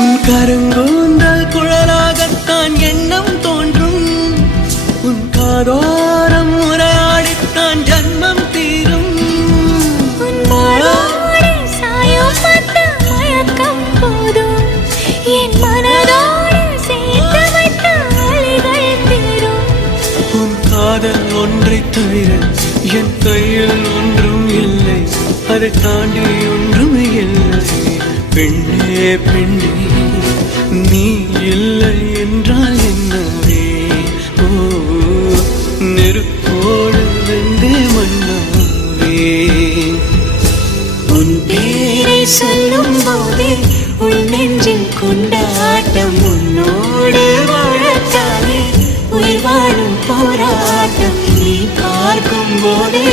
உன் கருங்கூந்தல் குழலாகத்தான் எண்ணம் தோன்றும். உன் காதோரம் உரையாடித்தான் ஜன்மம் தீரும். என் மனதோடு சேர்த்து வைத்த அலைகள் தீரும். உன் காதல் ஒன்றை தவிர என் கையில் ஒன்றும் இல்லை, அதை தாண்டி ஒன்றும் இல்லை. பெண்ணே பெண்ணே நீ இல்லை என்றால் என்னவே? ஓ நெருப்போடு வெந்தே மண்ணாவே. உன் பேரை சொல்லும் போதே உன் நெஞ்சில் கொண்டாட்டம். உன்னோடு வாழத்தானே உயிர் வாழும் போராட்டம். நீ பார்க்கும் போதே